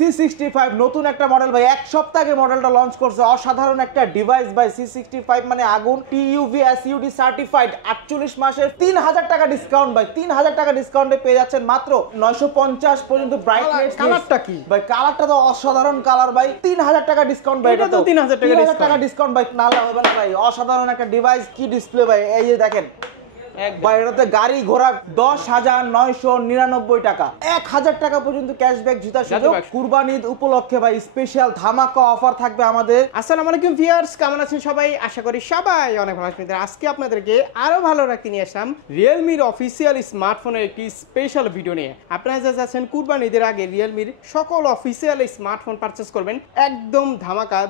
C65 নতুন একটা model ভাই, এক সপ্তাহ আগে মডেলটা লঞ্চ করছে। অসাধারণ একটা ডিভাইস ভাই, C65 মানে আগুন, TUV SUD সার্টিফাইড, 48 মাসের 3000 টাকা ডিসকাউন্ট ভাই, 3000 টাকা ডিসকাউন্টে পেয়ে যাচ্ছেন মাত্র 950 পর্যন্ত। ব্রাইটনেস কালারটা কি ভাই? কালারটা তো অসাধারণ কালার ভাই, 3000 টাকা ডিসকাউন্ট ভাই। এটা তো 3000 টাকা ডিসকাউন্ট ভাই, নালে হবে না ভাই। অসাধারণ একটা ডিভাইস, কি ডিসপ্লে ভাই, এই যে দেখেন ভাই, এটাতে গাড়ি ঘোড়া 10,999 টাকা, 1000 টাকা পর্যন্ত ক্যাশব্যাক জুতা সুযোগ। কুরবানি ঈদ উপলক্ষে ভাই স্পেশাল ধামাকা অফার থাকবে আমাদের। আসসালামু আলাইকুম ভিউয়ার্স, কেমন আছেন সবাই? আশা করি সবাই অনেক ভালো আছেন। আজকে আপনাদেরকে আরো ভালো রাখতে নিয়ে আসলাম রিয়েলমির অফিসিয়াল স্মার্টফোনের একটি স্পেশাল ভিডিও নিয়ে। আপনারা যা যাচ্ছেন কুরবানি ঈদের আগে রিয়েলমির সকল অফিসিয়াল স্মার্টফোন পারচেস করবেন একদম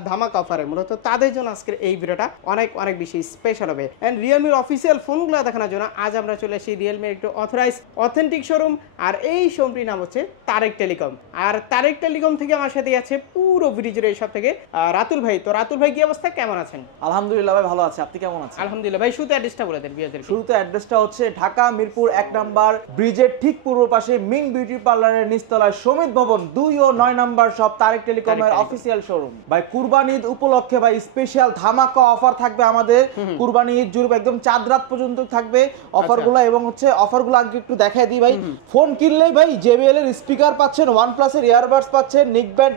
ধামাকা অফারে, মূলত তাদের জন্য আজকের এই ভিডিওটা অনেক বেশি স্পেশাল হবে। এন্ড রিয়েলমির অফিসিয়াল ফোনগুলো দেখানোর জন্য আজ আমরা চলে আসি রিয়েলমির একটু অথরাইজ অথেন্টিক শোরুম, আর এই শোরুমটির নাম হচ্ছে তারেক টেলিকম। আর তারেক টেলিকম থেকে আমার সাথে আছে পুরো ভিডিও জুড়ে এই সব থেকে রাতুল ভাই। তো রাতুল ভাই, কি অবস্থা, কেমন আছেন? আলহামদুলিল্লাহ ভাই, ভালো আছে, আপনি কেমন আছেন? আলহামদুলিল্লাহ ভাই। শুরুতে অ্যাড্রেসটা বলে দেন বিয়াদের। শুরুতে অ্যাড্রেসটা হচ্ছে ঢাকা মিরপুর 1 নাম্বার ব্রিজের ঠিক পূর্ব পাশে মিং বিউটি পার্লারের নিচতলায় সমিত ভবন 2 ও 9 নাম্বার সব তারেক টেলিকমের অফিসিয়াল শোরুম ভাই। কুরবানি ঈদ উপলক্ষে ভাই স্পেশাল ধামাকা অফার থাকবে আমাদের। কুরবানি ঈদ জুড়ে একদম চাঁদ রাত পর্যন্ত থাকবে অফারগুলো, এবং হচ্ছে অফারগুলো আগে একটু দেখাই দিই ভাই। ফোন কিনলেই ভাই JBL এর স্পিকার পাচ্ছেন, OnePlus এর ইয়ারবাডস পাচ্ছেন, neckband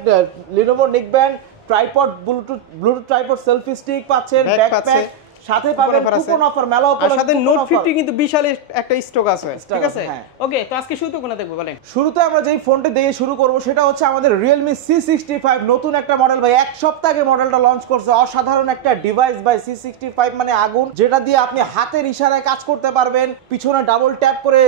Lenovo neckband, tripod Bluetooth tripod selfie stick পাচ্ছেন, ব্যাকপ্যাক সাথে পাবেন, কুপন অফার মেলা অফার, আর সাথে নোট 50 কিন্তু বিশাল একটা স্টক আছে, ঠিক আছে? ওকে, তো আজকে শুরুতে কোনটা দেখব বলেন? শুরুতে আমরা যেই ফোনটা দিয়ে শুরু করব সেটা হচ্ছে আমাদের Realme C65 নতুন একটা মডেল ভাই, এক সপ্তাহ আগে মডেলটা লঞ্চ করছে। অসাধারণ একটা ডিভাইস ভাই, C65 মানে আগুন, যেটা দিয়ে আপনি হাতের ইশারায় কাজ করতে পারবেন, পিছনে ডাবল ট্যাপ করে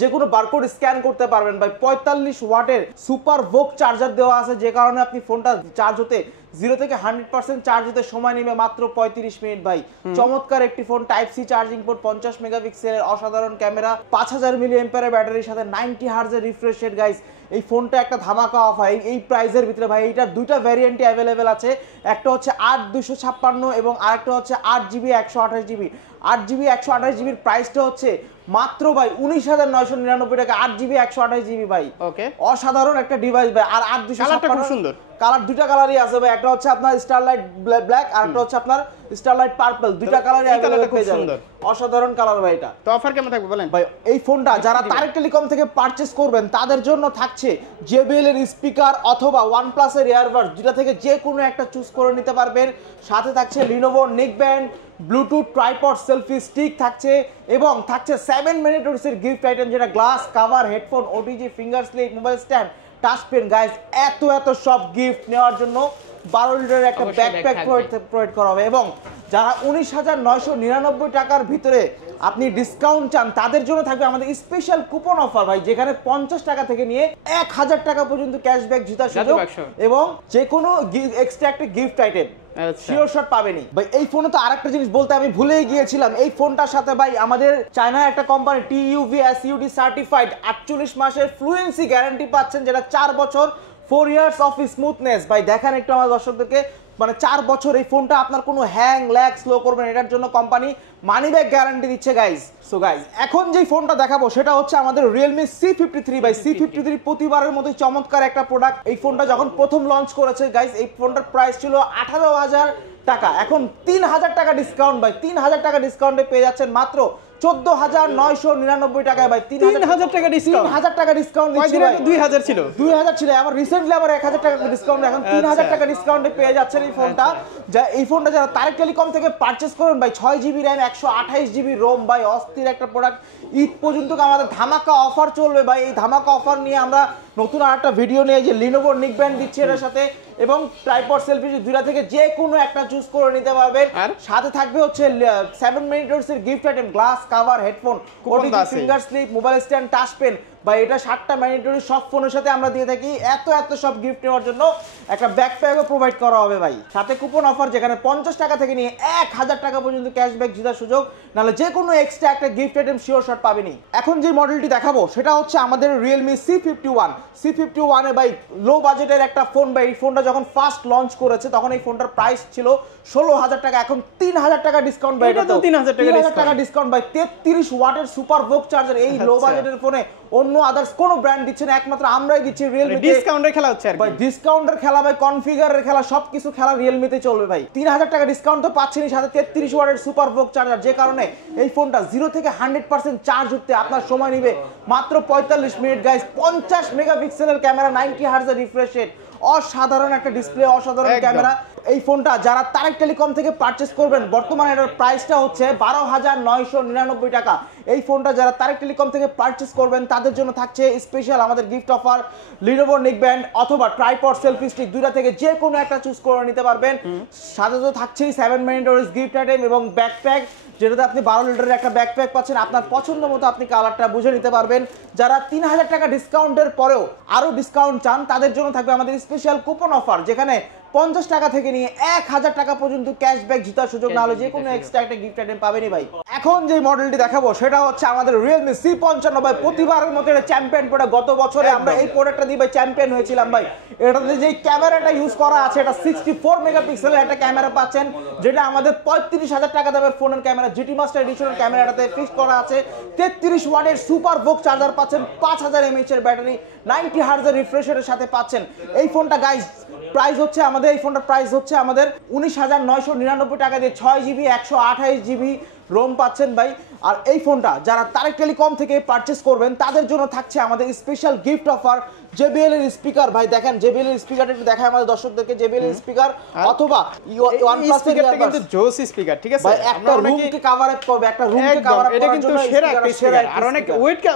যে কোনো বারকোড স্ক্যান করতে পারবেন ভাই। 45 ওয়াটের সুপার ভোক চার্জার দেওয়া আছে, যে কারণে আপনি ফোনটা চার্জ হতে 0 থেকে 100% চার্জ হতে সময় নেবে মাত্র 35 মিনিট ভাই। চমৎকার একটি phone, type C charging port, 50 মেগাপিক্সেলের অসাধারণ ক্যামেরা, 5000 মিলিঅ্যাম্পিয়ারের ব্যাটারির সাথে 90 হার্জের রিফ্রেশ রেট গাইস। এই ফোনটা একটা ধামাকা অফার এই প্রাইসের ভিতরে ভাই। এইটার দুইটা ভ্যারিয়েন্টই অ্যাভেলেবেল আছে, একটা হচ্ছে 8/256 এবং আরেকটা হচ্ছে 8GB 128GB। 8GB 128GBর প্রাইসটা হচ্ছে মাত্র ভাই 19,999 টাকা, 8GB 128GB ভাই। ওকে, অসাধারণ একটা ডিভাইস ভাই। আর 8/256 খুব সুন্দর কালার, দুইটা কালারই আছে ভাই, একটা হচ্ছে আপনার স্টারলাইট ব্ল্যাক আর একটা হচ্ছে আপনার স্টারলাইট পার্পল, দুইটা কালারই अवेलेबल পেয়ে যাবেন। অসাধারণ কালার ভাই এটা। তো অফার কেমন থাকবে বলেন? ভাই এই ফোনটা যারা তারেক টেলিকম থেকে পারচেজ করবেন তাদের জন্য থাকছে JBL এর স্পিকার অথবা OnePlus এর ইয়ারবাডস, দুটো থেকে যে কোনো একটা চুজ করে নিতে পারবেন। সাথে থাকছে Lenovo neckband, Bluetooth tripod selfie stick থাকছে, এবং থাকছে 7 মিনিটস এর গিফট আইটেম, যেটা glass cover, headphone, OTG, finger slip, mobile stand, touch pen guys. এত সব গিফট নেওয়ার জন্য 12 লিটারের একটা ব্যাকপ্যাক প্রোভাইড করা হবে। এবং যারা 19,999 টাকার ভিতরে আপনি ডিসকাউন্ট চান তাদের জন্য থাকবে আমাদের স্পেশাল কুপন অফার ভাই, যেখানে 50 টাকা থেকে নিয়ে 1000 টাকা পর্যন্ত ক্যাশব্যাক জুতা সুযোগ, এবং যে কোনো এক্সট্রা একটা গিফট আইটেম শিওর শট পাবেনি ভাই। এই ফোনে তো আরেকটা জিনিস বলতে আমি ভুলেই গিয়েছিলাম, এই ফোনটার সাথে ভাই আমাদের চায়নার একটা কোম্পানি TUV SUD সার্টিফাইড 48 মাসের ফ্লুয়েন্সি গ্যারান্টি পাচ্ছেন, যেটা 4 বছর 4 ইয়ার্স অফ স্মুথনেস ভাই। দেখেন একটু আমার দর্শকদেরকে, মানে 4 বছর এই ফোনটা আপনার কোনো হ্যাং ল্যাগ স্লো করবে না, এটার জন্য কোম্পানি মানি ব্যাক গ্যারান্টি দিচ্ছে গাইস। সো গাইস, এখন যেই ফোনটা দেখাবো সেটা হচ্ছে আমাদের Realme C53 ভাই। C53 প্রতিবারের মতো চমৎকার একটা প্রোডাক্ট। এই ফোনটা যখন প্রথম লঞ্চ করেছে গাইস, এই ফোনটার প্রাইস ছিল 18,000 টাকা, এখন 3000 টাকা ডিসকাউন্ট ভাই, 3000 টাকা ডিসকাউন্টে পেয়ে যাচ্ছেন মাত্র 14,999 টাকায় ভাই। 3000 টাকা ডিসকাউন্ট, 3000 টাকা ডিসকাউন্ট দিচ্ছে ভাই। 2000 ছিল, 2000 ছিল, আবার রিসেন্টলি আবার 1000 টাকা ডিসকাউন্ট, এখন 3000 টাকা ডিসকাউন্টে পেয়ে যাচ্ছেন এই ফোনটা। এই ফোনটা যারা তারেক টেলিকম থেকে পারচেজ করবেন ভাই, 6GB RAM 128GB ROM ভাই, অস্থির একটা প্রোডাক্ট। ঈদ পর্যন্ত আমাদের ধামাকা অফার চলবে ভাই। এই ধামাকা অফার নিয়ে আমরা নতুন আরেকটা ভিডিও নিয়ে যে Lenovo নিকব্যান্ড দিচ্ছে এর সাথে, এবং ট্রাইপড সেলফি, দুইটা থেকে যে কোনো একটা চুজ করে নিতে পারবেন। সাথে থাকবে হচ্ছে 7 মিনিটস এর gift item, glass cover, headphone, OTG, finger slip, mobile stand, touch pen ভাই। এটা 7টা ম্যান্ডেটরি সব ফোনের সাথে আমরা দিয়ে থাকি। এত সব গিফট নেওয়ার জন্য একটা ব্যাকপ্যাকও প্রোভাইড করা হবে ভাই। সাথে কুপন অফার, যেখানে 50 টাকা থেকে নিয়ে 1000 টাকা পর্যন্ত ক্যাশব্যাক জেতার সুযোগ, নাহলে যে কোনো এক্সট্রা একটা গিফট আইটেম শিওর শট পাবেনি। এখন যে মডেলটি দেখাবো সেটা হচ্ছে আমাদের Realme C51 এ ভাই লো বাজেটের একটা ফোন ভাই। এই ফোনটা যখন ফার্স্ট লঞ্চ করেছে তখন এই ফোনটার প্রাইস ছিল 16,000 টাকা, এখন 3000 টাকা ডিসকাউন্ট ভাই। এটা তো 3000 টাকা ডিসকাউন্ট ভাই। 33 ওয়াটের সুপার ভোক চার্জার, এই লো বাজেটের ফোনে অন্য আদার্স কোনো ব্র্যান্ড দিচ্ছে না, একমাত্র আমরাই দিচ্ছি রিয়েলমি। ডিসকাউন্টের খেলা হচ্ছে আর ভাই ডিসকাউন্টের খেলা ভাই, কনফিগারের খেলা, সবকিছু খেলা রিয়েলমিতে চলবে ভাই। 3000 টাকা ডিসকাউন্ট তো পাচ্ছেনই, সাথে 33 ওয়াটের সুপার ভোক চার্জার, যে কারণে এই ফোনটা 0 থেকে 100% চার্জ উঠতে আপনার সময় নেবে মাত্র 45 মিনিট গাইস। 50 মেগাপিক্সেলের ক্যামেরা, 90 হার্টজের রিফ্রেশ রেট, অসাধারণ একটা ডিসপ্লে, অসাধারণ ক্যামেরা। এই ফোনটা যারা তারেক টেলিকম থেকে পারচেজ করবেন, বর্তমানে এটার প্রাইসটা হচ্ছে 12,999 টাকা। এই ফোনটা যারা তারেক টেলিকম থেকে পারচেজ করবেন তাদের জন্য থাকছে স্পেশাল আমাদের গিফট অফার, লিনোভো নেকব্যান্ড অথবা ট্রাইপড সেলফি স্টিক, দুইটা থেকে যে কোনো একটা চুজ করে নিতে পারবেন। সাথে তো থাকছেই 7 মিনিটের গিফট আইটেম এবং ব্যাকপ্যাক, যেটাতে আপনি 12 লিটারের একটা ব্যাকপ্যাক পাচ্ছেন। আপনার পছন্দ মতো আপনি কালারটা বুঝে নিতে পারবেন। যারা 3000 টাকা ডিসকাউন্টের পরেও আরো ডিসকাউন্ট চান তাদের জন্য থাকবে আমাদের স্পেশাল কুপন অফার, যেখানে 50 টাকা থেকে নিয়ে 1000 টাকা পর্যন্ত ক্যাশব্যাক জেতার সুযোগ, না হলে যে কোনো এক্সট্রা একটা গিফট আইটেম পাবেনই ভাই। এখন যে মডেলটি দেখাবো সেটা হচ্ছে আমাদের Realme C55 ভাই। প্রতিবারের মতো এটা চ্যাম্পিয়ন প্রোডাক্ট, গত বছরে আমরা এই প্রোডাক্টটা দিয়ে ভাই চ্যাম্পিয়ন হয়েছিলাম ভাই। এটাতে যে ক্যামেরাটা ইউজ করা আছে এটা 64 মেগাপিক্সেলের একটা ক্যামেরা পাচ্ছেন, যেটা আমাদের 35,000 টাকা দামের ফোনের ক্যামেরা, GT মাস্টার এডিশনের ক্যামেরাটাতে ফিক্স করা আছে। 33 ওয়াটের সুপার ভোক চার্জার পাচ্ছেন, 5000 mAh এর ব্যাটারি, 90 হার্টজের রিফ্রেশ রেটের সাথে পাচ্ছেন। এই ফোনটা গাইস প্রাইস হচ্ছে আমাদের, এই ফোনটার প্রাইস হচ্ছে আমাদের 19,999 টাকা দিয়ে 6GB 128GB রোম পাচ্ছেন ভাই। আর এই ফোনটা যারা তারেক টেলিকম থেকে পারচেজ করবেন তাদের জন্য থাকছে আমাদের স্পেশাল গিফট অফার, JBL এর স্পিকার ভাই। দেখেন JBL এর স্পিকারটা একটু দেখায় আমাদের দর্শকদেরকে, JBL এর স্পিকার অথবা OnePlus এর স্পিকারটা কিন্তু জোস স্পিকার, ঠিক আছে ভাই। একটা রুমকে কভার আপ করবে, একটা রুমকে কভার আপ এটা করার কিন্তু জন্য সেরা একটা স্পিকার। আর অনেক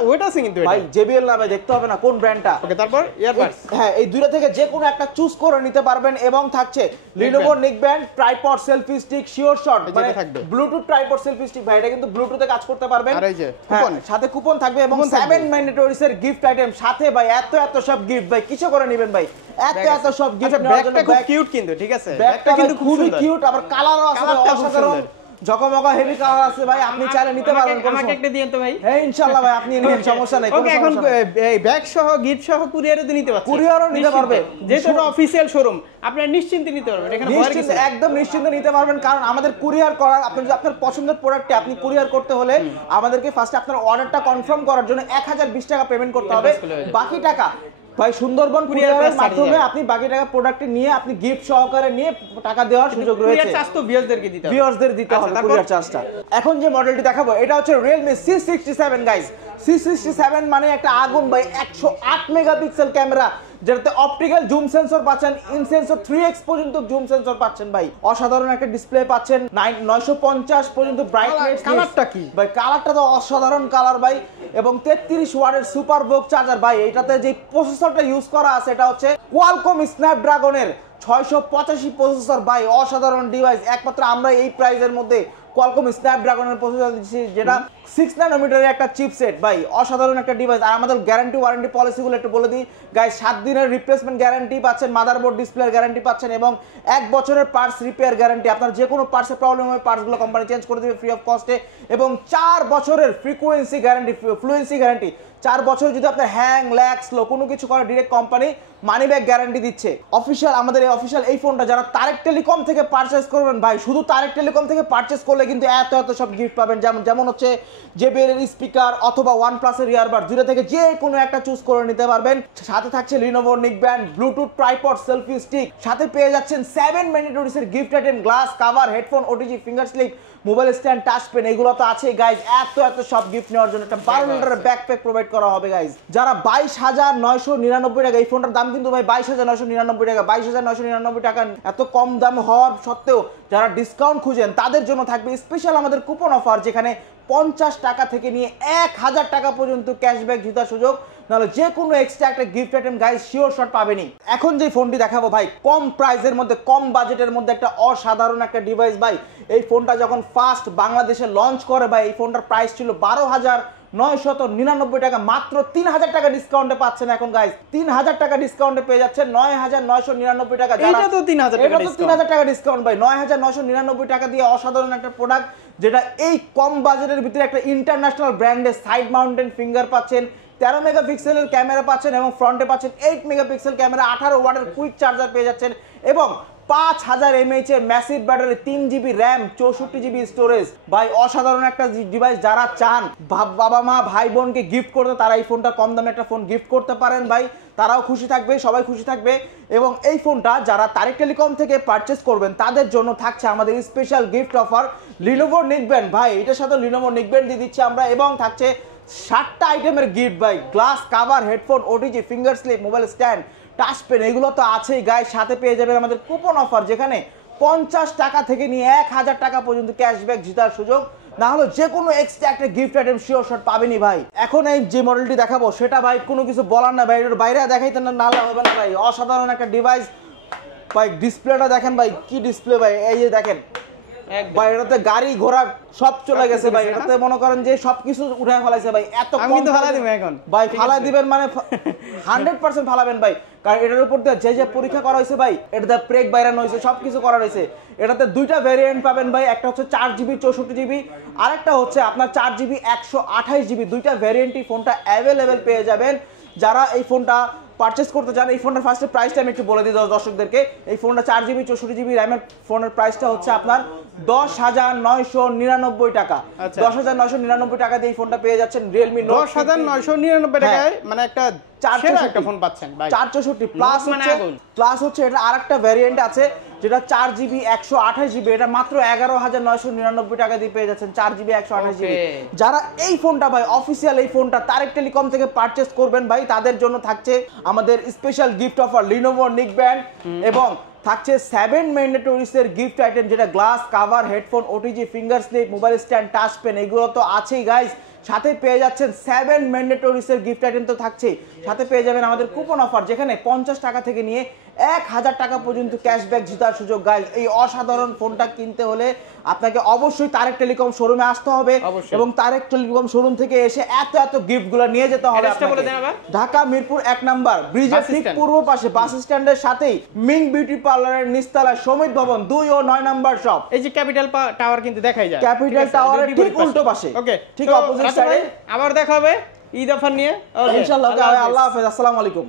ওয়েট আছে কিন্তু এটা ভাই। JBL নামে দেখতে হবে না কোন ব্র্যান্ডটা। ওকে, তারপর ইয়ারবাডস, হ্যাঁ এই দুইটা থেকে যে কোনো একটা চুজ করে নিতে পারবেন। এবং থাকছে Lenovo neckband tripod selfie stick sure shot, মানে ব্লুটুথ ট্রাইপড সেলফি স্টিক ভাই। এটা কিন্তু ব্লুটুথে কাজ করতে পারবেন। আর এই যে কুপন, সাথে কুপন থাকবে এবং 7 মিনিটের এর গিফট আইটেম সাথে ভাই। এত সব গিফট ভাই, কিছু করে নেবেন ভাই, এত সব গিফট নেওয়ার জন্য। ব্যাগটা খুব কিউট কিন্তু, ঠিক আছে, ব্যাগটা কিন্তু খুবই কিউট, আবার কালারও আছে অসাধারণ, জকমকা হেভি কালার আছে ভাই। আপনি চাইলে নিতে পারবেন। আমাকে একটা দিয়েন তো ভাই। হ্যাঁ ইনশাআল্লাহ ভাই, আপনি নিন, সমস্যা নাই। ওকে, এখন এই ব্যাগ সহ গিফট সহ কুরিয়ারও তো নিতে পারবেন, কুরিয়ারও নিতে পারবে, যেহেতু এটা অফিশিয়াল শোরুম, আপনারা নিশ্চিন্তে নিতে পারবেন। এখানে নিশ্চিন্তে, একদম নিশ্চিন্তে নিতে পারবেন, কারণ আমাদের কুরিয়ার করার, আপনি যদি আপনার পছন্দের প্রোডাক্টে আপনি কুরিয়ার করতে হলে আমাদেরকে ফার্স্টে আপনার অর্ডারটা কনফার্ম করার জন্য 1020 টাকা পেমেন্ট করতে হবে। বাকি টাকা ভাই সুন্দরবন কুরিয়ারের মাধ্যমে আপনি বাকি টাকা প্রোডাক্টে নিয়ে আপনি গিফট সহকারে নিয়ে টাকা দেওয়ার সুযোগ রয়েছে। কুরিয়ার চার্জ তো ভিউয়ারদেরকে দিতে হবে, ভিউয়ারদের দিতে হবে কুরিয়ার চার্জটা। এখন যে মডেলটি দেখাবো এটা হচ্ছে Realme C67 গাইস। C67 মানে একটা আগুন ভাই। 108 মেগাপিক্সেল ক্যামেরা, যেটাতে অপটিক্যাল জুম সেন্সর পাচ্ছেন, ইন সেন্সর 3x পর্যন্ত জুম সেন্সর পাচ্ছেন ভাই। অসাধারণ একটা ডিসপ্লে পাচ্ছেন, 950 পর্যন্ত ব্রাইটনেস। কালারটা কি ভাই? কালারটা তো অসাধারণ কালার ভাই। এবং 33 ওয়াটের সুপার ভোক চার্জার ভাই। এটাতে যে প্রসেসরটা ইউজ করা আছে এটা হচ্ছে কোয়ালকম স্ন্যাপড্রাগনের 685 প্রসেসর ভাই। অসাধারণ ডিভাইস, একমাত্র আমরা এই প্রাইসের মধ্যে কোয়ালকম স্ন্যাপড্রাগনের প্রসেসর দিচ্ছি, যেটা 6 ন্যানোমিটারের একটা চিপসেট ভাই। অসাধারণ একটা ডিভাইস। আর আমাদের গ্যারান্টি ওয়ারেন্টি পলিসিগুলো একটু বলে দিই গাইস। 7 দিনের রিপ্লেসমেন্ট গ্যারান্টি পাচ্ছেন, মাদারবোর্ড ডিসপ্লের গ্যারান্টি পাচ্ছেন এবং 1 বছরের পার্টস রিপেয়ার গ্যারান্টি। আপনার যে কোনো পার্টসে প্রবলেম হয় পার্টসগুলো কোম্পানি চেঞ্জ করে দেবে ফ্রি অফ কস্টে। এবং 4 বছরের ফ্রিকোয়েন্সি গ্যারান্টি, ফ্লুয়েন্সি গ্যারান্টি। 4 বছর যদি আপনার হ্যাং ল্যাগ স্লো কোনো কিছু করে direct company money back guarantee দিচ্ছে। অফিশিয়াল আমাদের এই অফিশিয়াল এই ফোনটা যারা তারেক টেলিকম থেকে পারচেজ করবেন ভাই, শুধু তারেক টেলিকম থেকে পারচেজ করলে কিন্তু এত সব গিফট পাবেন। যেমন হচ্ছে JBL এর স্পিকার অথবা OnePlus এর ইয়ারবাড, দুইটা থেকে যে কোনো একটা চুজ করে নিতে পারবেন। সাথে থাকছে Lenovo neckband, Bluetooth tripod selfie stick, সাথে পেয়ে যাচ্ছেন 7 মিনিটের এর gift item, glass cover, headphone, OTG, finger slip, mobile stand, touch pen, এগুলো তো আছে গাইজ। এত সব গিফট নেওয়ার জন্য একটা 12 লিটারের ব্যাকপ্যাক প্রোভাইড করা হবে গাইজ। যারা 22,999 টাকা, এই ফোনটার দাম কিন্তু ভাই 22,999 টাকা। 22,999 টাকা এত কম দাম হওয়ার সত্ত্বেও যারা ডিসকাউন্ট খুঁজেন তাদের জন্য থাকবে স্পেশাল আমাদের কুপন অফার, যেখানে 50 টাকা থেকে নিয়ে 1000 টাকা পর্যন্ত ক্যাশব্যাক জেতার সুযোগ, নাহলে যে কোনো এক্সট্রা একটা gift item guys sure shot পাবেনই। এখন যে ফোনটি দেখাবো ভাই, কম প্রাইসের মধ্যে, কম বাজেটের মধ্যে একটা অসাধারণ একটা ডিভাইস ভাই। এই ফোনটা যখন ফার্স্ট বাংলাদেশে লঞ্চ করে ভাই, এই ফোনটার প্রাইস ছিল 12,999 টাকা। মাত্র 3000 টাকা ডিসকাউন্টে পাচ্ছেন এখন গাইজ। 3000 টাকা ডিসকাউন্টে পেয়ে যাচ্ছেন 9,999 টাকা। এটা তো 3000 টাকা ডিসকাউন্ট ভাই। 9,999 টাকা দিয়ে অসাধারণ একটা প্রোডাক্ট, যেটা এই কম বাজেটের ভিতরে একটা ইন্টারন্যাশনাল ব্র্যান্ডের সাইড মাউন্টেন ফিঙ্গার পাচ্ছেন, 13 মেগাপিক্সেলের ক্যামেরা পাচ্ছেন এবং ফ্রন্টে পাচ্ছেন 8 মেগাপিক্সেল ক্যামেরা, 18 ওয়াটের কুইক চার্জার পেয়ে যাচ্ছেন এবং 5000 mAh এর massive battery, 3 GB RAM, 64 GB storage. ভাই অসাধারণ একটা ডিভাইস, যারা চান বাবা মা ভাই বোনকে গিফট করতে তারা এই ফোনটা কম দামে একটা ফোন গিফট করতে পারেন ভাই, তারাও খুশি থাকবে, সবাই খুশি থাকবে। এবং এই ফোনটা যারা তারেক টেলিকম থেকে পারচেস করবেন তাদের জন্য থাকছে আমাদের special gift offer Lenovo neckband. ভাই এটার সাথে লিনোভো নিকব্যান্ড দিয়ে দিচ্ছি আমরা, এবং থাকছে 7টা আইটেমের গিফট ভাই, glass cover, headphone, OTG, finger slip, mobile stand, touch pen, এগুলো তো আছেই গাইস। সাথে পেয়ে যাবেন আমাদের কুপন অফার, যেখানে 50 টাকা থেকে নিয়ে 1000 টাকা পর্যন্ত ক্যাশব্যাক জেতার সুযোগ, না হলে যে কোনো এক্সট্রা একটা গিফট আইটেম শিওর শট পাবেনই ভাই। এখন এই যে মডেলটি দেখাবো সেটা ভাই কোনো কিছু বলার না ভাই, এর বাইরে দেখাইতে না হবে না ভাই, অসাধারণ একটা ডিভাইস ভাই। ডিসপ্লেটা দেখেন ভাই, কি ডিসপ্লে ভাই, এই যে দেখেন ভাই, এটাতে গাড়ি ঘোড়া সব চলে গেছে ভাই, এটাতে মনে করেন যে সবকিছু উঠায় ফেলাইছে ভাই। এত আমি কিন্তু ফালাই দিব এখন ভাই, ফালাই দিবেন মানে 100% ফালাবেন ভাই, কারণ এটার উপর দিয়ে যে পরীক্ষা করা হয়েছে ভাই, এটাতে ব্রেক বাইরানো হয়েছে, সবকিছু করা হয়েছে। এটাতে দুইটা ভ্যারিয়েন্ট পাবেন ভাই, একটা হচ্ছে 4 জিবি 64 জিবি, আরেকটা হচ্ছে আপনার 4 জিবি 128 জিবি। দুইটা ভ্যারিয়েন্টই ফোনটা অ্যাভেলেবেল পেয়ে যাবেন। যারা এই ফোনটা পারচেস করতে চান, এই ফোনটার ফার্স্টে প্রাইসটা আমি একটু বলে দিই দর্শকদেরকে। এই ফোনটা 4 জিবি 64 জিবি র্যামের ফোনের প্রাইসটা হচ্ছে আপনার 10,999 টাকা। 10,999 টাকা দিয়ে এই ফোনটা পেয়ে যাচ্ছেন রিয়েলমি নোট 10,999 টাকায়, মানে একটা একটা ফোন পাচ্ছেন ভাই। 464 প্লাস হচ্ছে এটা আরেকটা ভ্যারিয়েন্ট আছে যেটা 4 জিবি 128 জিবি, এটা মাত্র 11,999 টাকা দিয়ে পেয়ে যাচ্ছেন 4 জিবি 128 জিবি। যারা এই ফোনটা ভাই অফিসিয়াল এই ফোনটা তারেক টেলিকম থেকে পারচেস করবেন ভাই, তাদের জন্য থাকছে আমাদের special gift offer Lenovo neckband, এবং থাকছে 7 ম্যান্ডেটরিজ এর গিফট আইটেম, যেটা glass cover, headphone, OTG, finger slip, mobile stand, touch pen, এগুলো তো আছেই গাইস। সাথে পেয়ে যাচ্ছেন 7 ম্যান্ডেটরিজ এর গিফট আইটেম তো থাকছেই, সাথে পেয়ে যাবেন আমাদের কুপন অফার, যেখানে 50 টাকা থেকে নিয়ে 1000 টাকা পর্যন্ত ক্যাশব্যাক জেতার সুযোগ গাইস। এই অসাধারণ ফোনটা কিনতে হলে আপনাকে অবশ্যই তারেক টেলিকম শোরুমে আসতে হবে, এবং তারেক টেলিকম শোরুম থেকে এসে এত গিফটগুলো নিয়ে যেতে হবে। ঢাকা মিরপুর 1 নাম্বার ব্রিজের ঠিক পূর্ব পাশে বাস স্ট্যান্ডের সাথেই মিং বিউটি পার্লারের নিচতলায় সমিত ভবন 2 ও 9 নাম্বার শপ। এই যে ক্যাপিটাল টাওয়ার কিন্তু দেখাই যায়, ক্যাপিটাল টাওয়ারের ঠিক উল্টো পাশে, ওকে, ঠিক অপোজিট সাইডে। আবার দেখা হবে ঈদ অফার নিয়ে, ইনশাআল্লাহ। আল্লাহ হাফেজ, আসসালামু আলাইকুম।